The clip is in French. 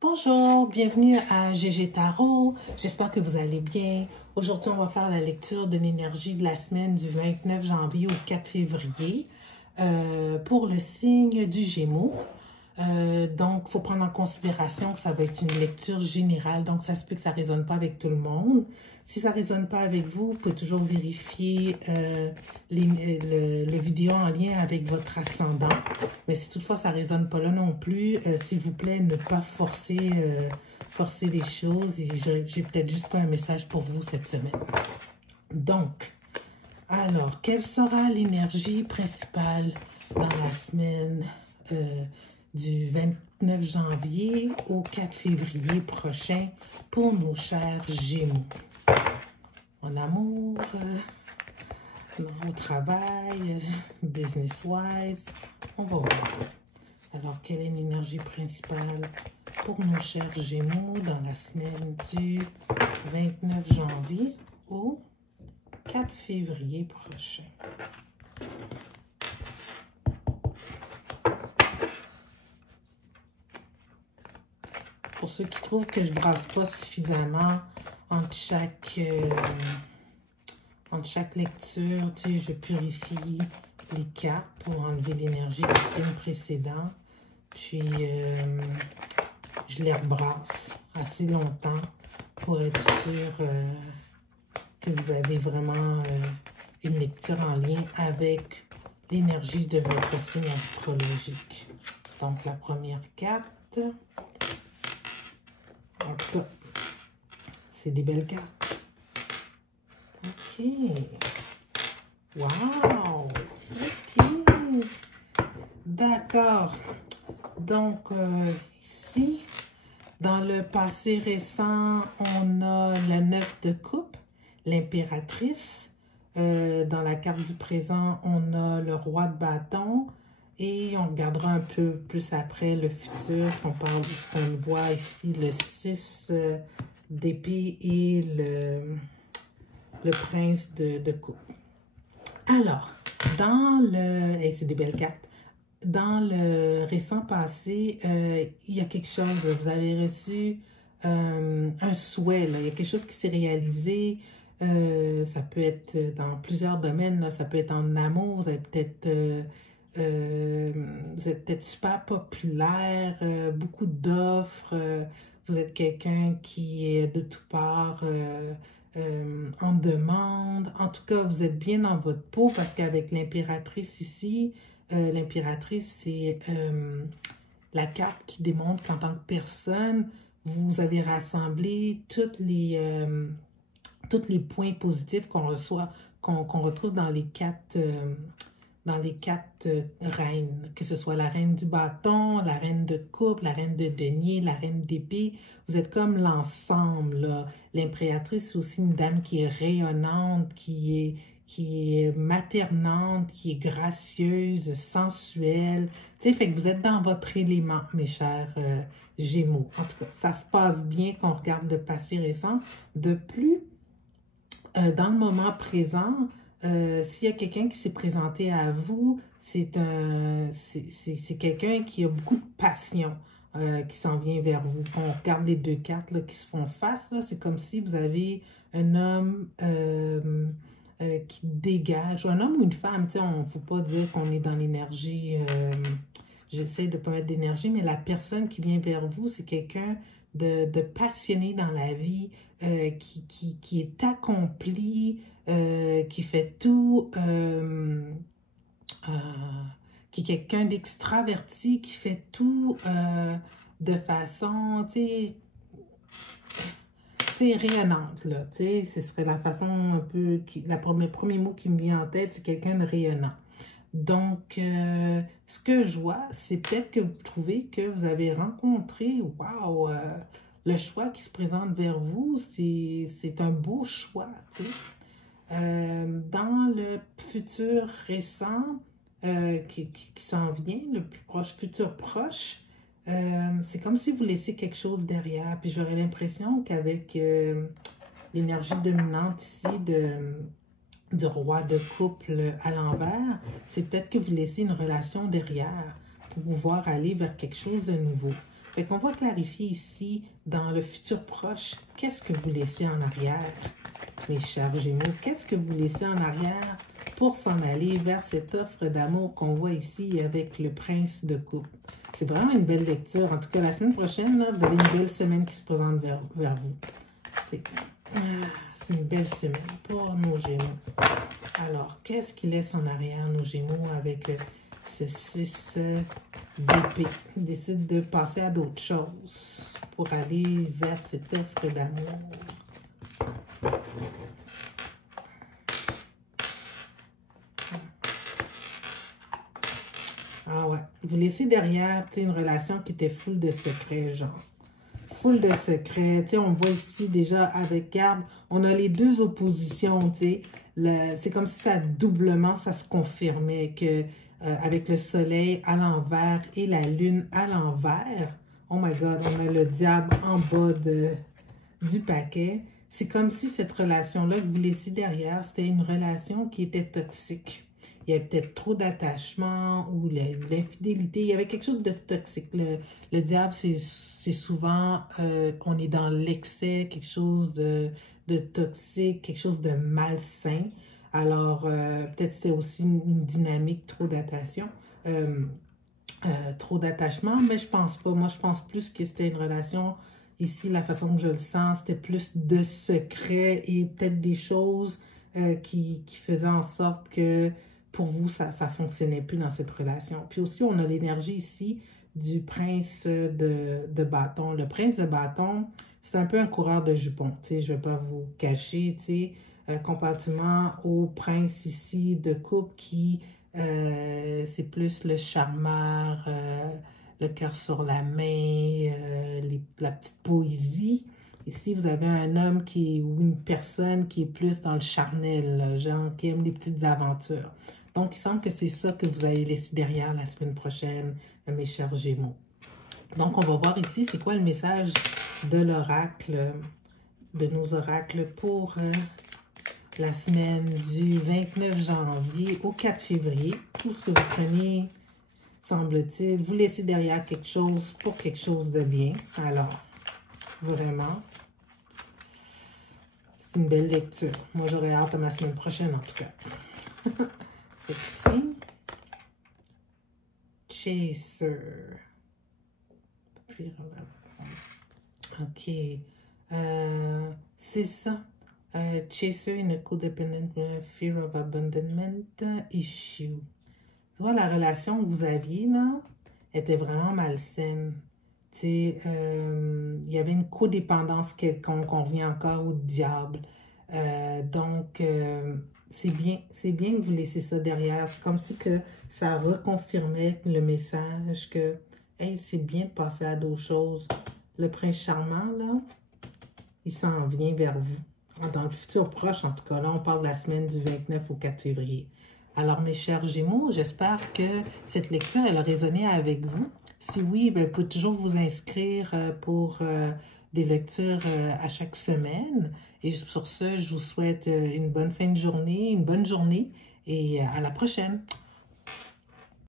Bonjour, bienvenue à GG Tarot. J'espère que vous allez bien. Aujourd'hui, on va faire la lecture de l'énergie de la semaine du 29 janvier au 4 février pour le signe du Gémeaux. Donc, il faut prendre en considération que ça va être une lecture générale. Donc, ça se peut que ça ne résonne pas avec tout le monde. Si ça ne résonne pas avec vous, vous pouvez toujours vérifier le vidéo en lien avec votre ascendant. Mais si toutefois ça ne résonne pas là non plus, s'il vous plaît, ne pas forcer les choses. Et j'ai peut-être juste pas un message pour vous cette semaine. Donc, alors, quelle sera l'énergie principale dans la semaine du 29 janvier au 4 février prochain pour nos chers Gémeaux? En amour, au travail, business-wise, on va voir. Alors, quelle est l'énergie principale pour nos chers Gémeaux dans la semaine du 29 janvier au 4 février prochain? Pour ceux qui trouvent que je ne brasse pas suffisamment entre chaque lecture, tu sais, je purifie les cartes pour enlever l'énergie du signe précédent. Puis, je les rebrasse assez longtemps pour être sûr que vous avez vraiment une lecture en lien avec l'énergie de votre signe astrologique. Donc, la première carte. En tout cas, c'est des belles cartes. OK. Wow! OK. D'accord. Donc, ici, dans le passé récent, on a le 9 de coupe, l'impératrice. Dans la carte du présent, on a le roi de bâton. Et on regardera un peu plus après le futur. On parle de ce qu'on voit ici, le 6 d'épée et le prince de coupe. Alors, dans le... Et c'est des belles cartes. Dans le récent passé, il y a quelque chose. Vous avez reçu un souhait. Là. Il y a quelque chose qui s'est réalisé. Ça peut être dans plusieurs domaines. Là. Ça peut être en amour. Vous avez peut-être... vous êtes peut-être super populaire, beaucoup d'offres, vous êtes quelqu'un qui est de toutes parts en demande. En tout cas, vous êtes bien dans votre peau parce qu'avec l'impératrice ici, l'impératrice, c'est la carte qui démontre qu'en tant que personne, vous avez rassemblé tous les points positifs qu'on reçoit, qu'on retrouve dans les quatre reines, que ce soit la reine du bâton, la reine de coupe, la reine de denier, la reine d'épée. Vous êtes comme l'ensemble. L'impératrice, c'est aussi une dame qui est rayonnante, qui est maternante, qui est gracieuse, sensuelle. Tu sais, fait que vous êtes dans votre élément, mes chers Gémeaux. En tout cas, ça se passe bien qu'on regarde le passé récent. De plus, dans le moment présent, s'il y a quelqu'un qui s'est présenté à vous, c'est quelqu'un qui a beaucoup de passion qui s'en vient vers vous. On regarde les deux cartes là, qui se font face. C'est comme si vous avez un homme qui dégage, ou un homme ou une femme. On ne faut pas dire qu'on est dans l'énergie. J'essaie de ne pas mettre d'énergie, mais la personne qui vient vers vous, c'est quelqu'un de passionné dans la vie, qui est accompli, qui fait tout, qui est quelqu'un d'extraverti, qui fait tout de façon, tu sais, rayonnante, là, tu sais, ce serait la façon un peu, le premier mot qui me vient en tête, c'est quelqu'un de rayonnant. Donc, ce que je vois, c'est peut-être que vous trouvez que vous avez rencontré, waouh, le choix qui se présente vers vous, c'est un beau choix, tu sais. Dans le futur récent qui s'en vient, le plus proche, futur proche, c'est comme si vous laissiez quelque chose derrière. Puis j'aurais l'impression qu'avec l'énergie dominante ici du roi de couple à l'envers, c'est peut-être que vous laissez une relation derrière pour pouvoir aller vers quelque chose de nouveau. Fait qu'on va clarifier ici, dans le futur proche, qu'est-ce que vous laissez en arrière, mes chers Gémeaux? Qu'est-ce que vous laissez en arrière pour s'en aller vers cette offre d'amour qu'on voit ici avec le prince de coupe? C'est vraiment une belle lecture. En tout cas, la semaine prochaine, là, vous avez une belle semaine qui se présente vers vous. C'est une belle semaine pour nos Gémeaux. Alors, qu'est-ce qui laisse en arrière nos Gémeaux avec ce 6 d'épée? Ils décident de passer à d'autres choses pour aller vers cette offre d'amour. Ah ouais, vous laissez derrière une relation qui était full de secrets, genre. Full de secrets. Tu sais, on voit ici déjà avec Garde, on a les deux oppositions, tu sais. C'est comme si ça doublement, ça se confirmait que avec le soleil à l'envers et la lune à l'envers, oh my God, on a le diable en bas du paquet. C'est comme si cette relation-là que vous laissez derrière, c'était une relation qui était toxique. Il y avait peut-être trop d'attachement ou l'infidélité. Il y avait quelque chose de toxique. Le diable, c'est souvent qu'on est dans l'excès, quelque chose de toxique, quelque chose de malsain. Alors, peut-être c'était aussi une dynamique, trop d'attachement. Mais je pense pas. Moi, je pense plus que c'était une relation, ici, la façon que je le sens, c'était plus de secrets et peut-être des choses qui faisaient en sorte que pour vous, ça ne fonctionnait plus dans cette relation. Puis aussi, on a l'énergie ici du prince de bâton. Le prince de bâton, c'est un peu un coureur de jupons. Tu sais, je ne vais pas vous cacher, tu sais, comparativement au prince ici de coupe qui, c'est plus le charmeur, le cœur sur la main, la petite poésie. Ici, vous avez un homme ou une personne qui est plus dans le charnel, genre qui aime les petites aventures. Donc, il semble que c'est ça que vous allez laisser derrière la semaine prochaine, mes chers Gémeaux. Donc, on va voir ici, c'est quoi le message de l'oracle, de nos oracles pour la semaine du 29 janvier au 4 février. Tout ce que vous prenez, semble-t-il, vous laissez derrière quelque chose pour quelque chose de bien. Alors, vraiment, c'est une belle lecture. Moi, j'aurais hâte à ma semaine prochaine, en tout cas. C'est ici. Chaser. Ok. C'est ça. Chaser in a codependent fear of abandonment issue. Tu vois, la relation que vous aviez, là, était vraiment malsaine. Tu sais, il y avait une codépendance quelconque, on revient encore au diable. Donc, c'est bien que vous laissez ça derrière. C'est comme si que ça reconfirmait le message que, hey, c'est bien de passer à d'autres choses. Le prince charmant, là, il s'en vient vers vous. Dans le futur proche, en tout cas, là, on parle de la semaine du 29 au 4 février. Alors, mes chers Gémeaux, j'espère que cette lecture, elle a résonné avec vous. Si oui, ben, vous pouvez toujours vous inscrire pour des lectures à chaque semaine. Et sur ce, je vous souhaite une bonne fin de journée, une bonne journée et à la prochaine.